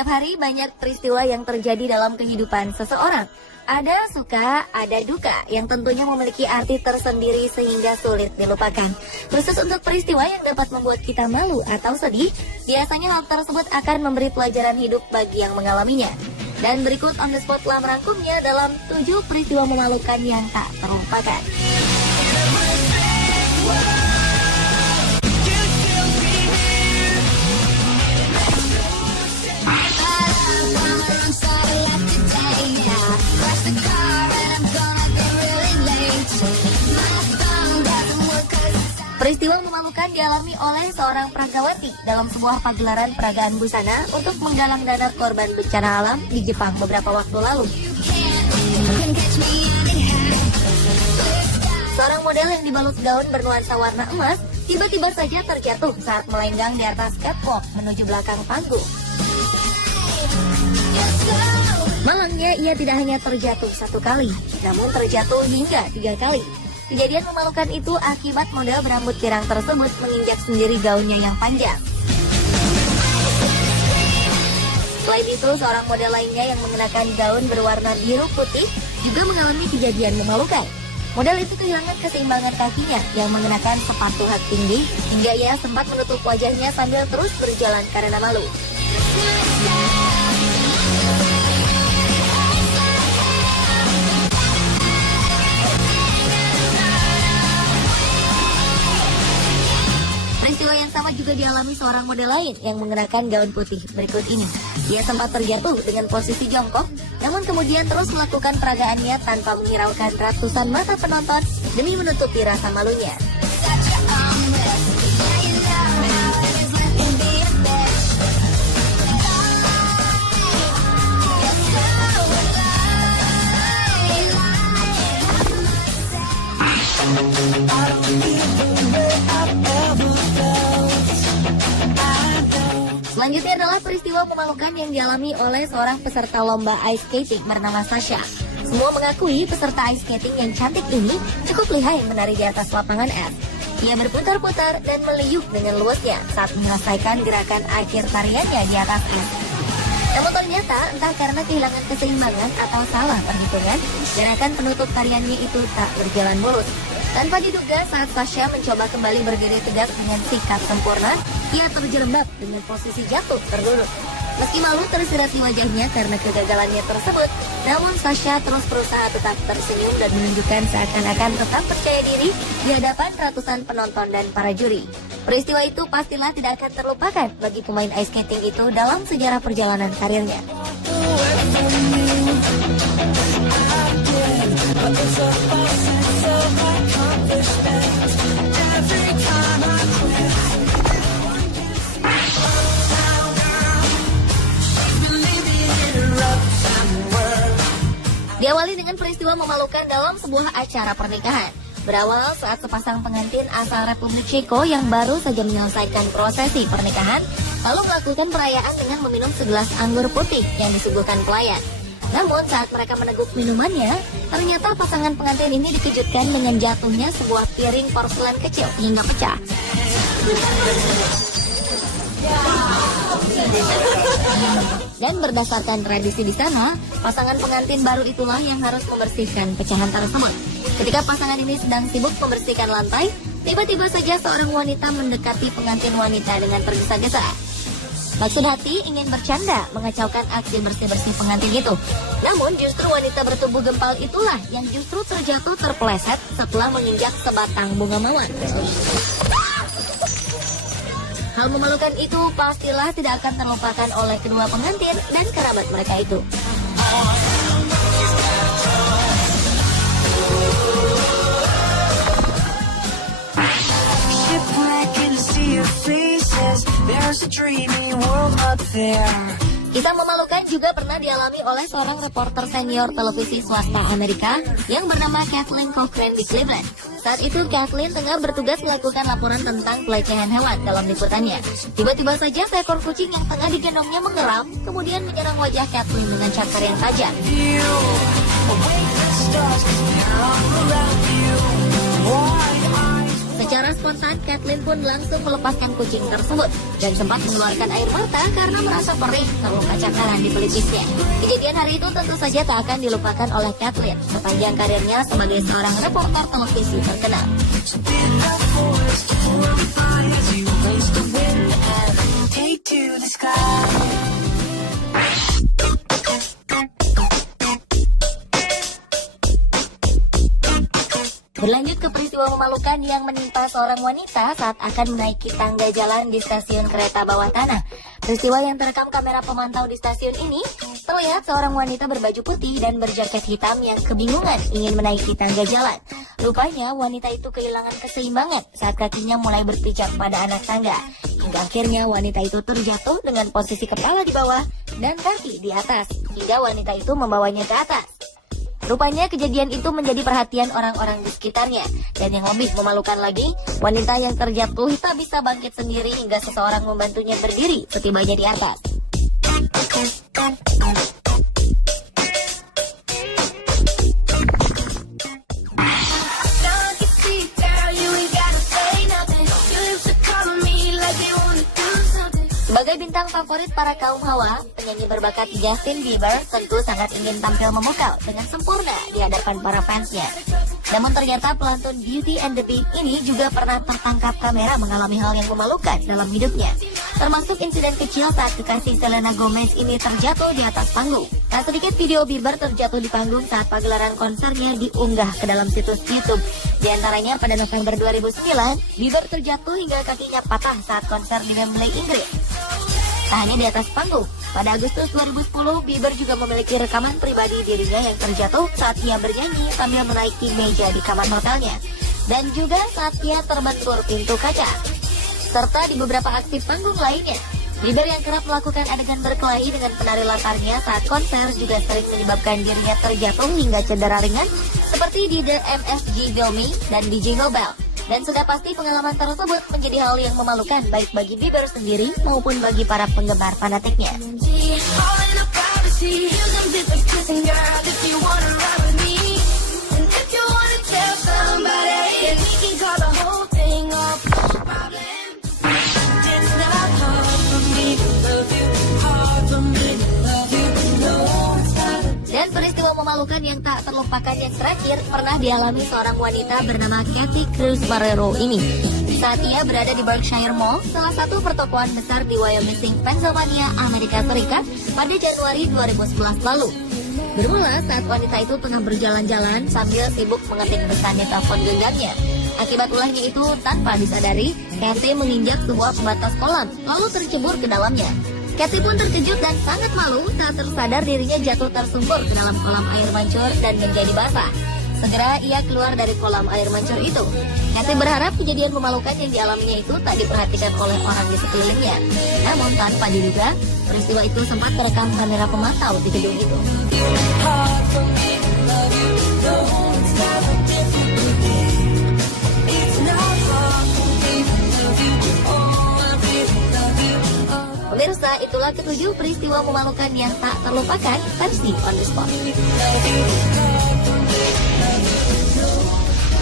Setiap hari banyak peristiwa yang terjadi dalam kehidupan seseorang. Ada suka, ada duka yang tentunya memiliki arti tersendiri sehingga sulit dilupakan. Khusus untuk peristiwa yang dapat membuat kita malu atau sedih, biasanya hal tersebut akan memberi pelajaran hidup bagi yang mengalaminya. Dan berikut on the spot telah merangkumnya dalam 7 peristiwa memalukan yang tak terlupakan. Peristiwa memalukan dialami oleh seorang peragawati dalam sebuah pagelaran peragaan busana untuk menggalang dana korban bencana alam di Jepang beberapa waktu lalu. Seorang model yang dibalut gaun bernuansa warna emas tiba-tiba saja terjatuh saat melenggang di atas catwalk menuju belakang panggung. Malangnya, ia tidak hanya terjatuh 1 kali, namun terjatuh hingga 3 kali. Kejadian memalukan itu akibat model berambut pirang tersebut menginjak sendiri gaunnya yang panjang. Selain itu, seorang model lainnya yang mengenakan gaun berwarna biru putih juga mengalami kejadian memalukan. Model itu kehilangan keseimbangan kakinya yang mengenakan sepatu hak tinggi hingga ia sempat menutup wajahnya sambil terus berjalan karena malu. Peristiwa yang sama juga dialami seorang model lain yang mengenakan gaun putih berikut ini. Ia sempat terjatuh dengan posisi jongkok, namun kemudian terus melakukan peragaannya tanpa menghiraukan ratusan mata penonton demi menutupi rasa malunya. Selanjutnya adalah peristiwa memalukan yang dialami oleh seorang peserta lomba ice skating bernama Sasha. Semua mengakui peserta ice skating yang cantik ini cukup lihai menari di atas lapangan es. Ia berputar-putar dan meliuk dengan luasnya saat menyelesaikan gerakan akhir tariannya di atas es. Namun ternyata entah karena kehilangan keseimbangan atau salah perhitungan, gerakan penutup tariannya itu tak berjalan mulus. Tanpa diduga, saat Sasha mencoba kembali berdiri tegak dengan sikap sempurna, ia terjerembab dengan posisi jatuh terduduk. Meski malu tersirat di wajahnya karena kegagalannya tersebut, namun Sasha terus berusaha tetap tersenyum dan menunjukkan seakan-akan tetap percaya diri di hadapan ratusan penonton dan para juri. Peristiwa itu pastilah tidak akan terlupakan bagi pemain ice skating itu dalam sejarah perjalanan karirnya. Diawali dengan peristiwa memalukan dalam sebuah acara pernikahan. Berawal saat sepasang pengantin asal Republik Ceko yang baru saja menyelesaikan prosesi pernikahan, lalu melakukan perayaan dengan meminum segelas anggur putih yang disuguhkan pelayan. Namun saat mereka meneguk minumannya, ternyata pasangan pengantin ini dikejutkan dengan jatuhnya sebuah piring porselen kecil hingga pecah. Dan berdasarkan tradisi di sana, pasangan pengantin baru itulah yang harus membersihkan pecahan tersebut. Ketika pasangan ini sedang sibuk membersihkan lantai, tiba-tiba saja seorang wanita mendekati pengantin wanita dengan tergesa-gesa. Maksud hati ingin bercanda mengacaukan aksi bersih-bersih pengantin itu. Namun justru wanita bertubuh gempal itulah yang justru terjatuh terpeleset setelah menginjak sebatang bunga mawar. Hal memalukan itu pastilah tidak akan terlupakan oleh kedua pengantin dan kerabat mereka itu. Kisah memalukan juga pernah dialami oleh seorang reporter senior televisi swasta Amerika yang bernama Kathleen Cochran di Cleveland. Saat itu Kathleen tengah bertugas melakukan laporan tentang pelecehan hewan dalam liputannya. Tiba-tiba saja seekor kucing yang tengah digendongnya mengeram, kemudian menyerang wajah Kathleen dengan cakar yang tajam. Secara spontan, Kathleen pun langsung melepaskan kucing tersebut dan sempat mengeluarkan air mata karena merasa perih terluka cakaran di pelipisnya. Kejadian hari itu tentu saja tak akan dilupakan oleh Kathleen sepanjang karirnya sebagai seorang reporter televisi terkenal. Berlanjut ke peristiwa memalukan yang menimpa seorang wanita saat akan menaiki tangga jalan di stasiun kereta bawah tanah. Peristiwa yang terekam kamera pemantau di stasiun ini, terlihat seorang wanita berbaju putih dan berjaket hitam yang kebingungan ingin menaiki tangga jalan. Rupanya wanita itu kehilangan keseimbangan saat kakinya mulai berpijak pada anak tangga. Hingga akhirnya wanita itu terjatuh dengan posisi kepala di bawah dan kaki di atas, hingga wanita itu membawanya ke atas. Rupanya kejadian itu menjadi perhatian orang-orang di sekitarnya. Dan yang lebih memalukan lagi, wanita yang terjatuh tak bisa bangkit sendiri hingga seseorang membantunya berdiri setibanya di atas. Sebagai bintang favorit para kaum hawa, penyanyi berbakat Justin Bieber tentu sangat ingin tampil memukau dengan sempurna di hadapan para fansnya. Namun ternyata pelantun Beauty and the Beast ini juga pernah tertangkap kamera mengalami hal yang memalukan dalam hidupnya. Termasuk insiden kecil saat kekasih Selena Gomez ini terjatuh di atas panggung. Tak sedikit video Bieber terjatuh di panggung saat pagelaran konsernya diunggah ke dalam situs YouTube. Di antaranya pada November 2009, Bieber terjatuh hingga kakinya patah saat konser di Wembley, Inggris. Tak hanya di atas panggung, pada Agustus 2010, Bieber juga memiliki rekaman pribadi dirinya yang terjatuh saat ia bernyanyi sambil menaiki meja di kamar hotelnya. Dan juga saat ia terbentur pintu kaca. Serta di beberapa aksi panggung lainnya. Bieber yang kerap melakukan adegan berkelahi dengan penari latarnya saat konser juga sering menyebabkan dirinya terjatuh hingga cedera ringan seperti di The MSG Grammy dan di Jingle Bell. Dan sudah pasti pengalaman tersebut menjadi hal yang memalukan baik bagi Bieber sendiri maupun bagi para penggemar fanatiknya. Dan peristiwa memalukan yang tak terlupakan yang terakhir pernah dialami seorang wanita bernama Kathy Cruz Marrero ini. Saat ia berada di Berkshire Mall, salah satu pertokoan besar di Wyoming, Pennsylvania, Amerika Serikat pada Januari 2011 lalu. Bermula saat wanita itu tengah berjalan-jalan sambil sibuk mengetik pesan di telepon genggamnya. Akibat ulahnya itu tanpa disadari, Kathy menginjak sebuah pembatas kolam, lalu tercebur ke dalamnya. Kathy pun terkejut dan sangat malu saat tersadar dirinya jatuh tersungkur ke dalam kolam air mancur dan menjadi basah. Segera ia keluar dari kolam air mancur itu. Kathy berharap kejadian memalukan yang dialaminya itu tak diperhatikan oleh orang di sekelilingnya. Namun tanpa diduga, peristiwa itu sempat terekam kamera pemantau di gedung itu. Pemirsa, itulah ketujuh peristiwa memalukan yang tak terlupakan versi On The Spot.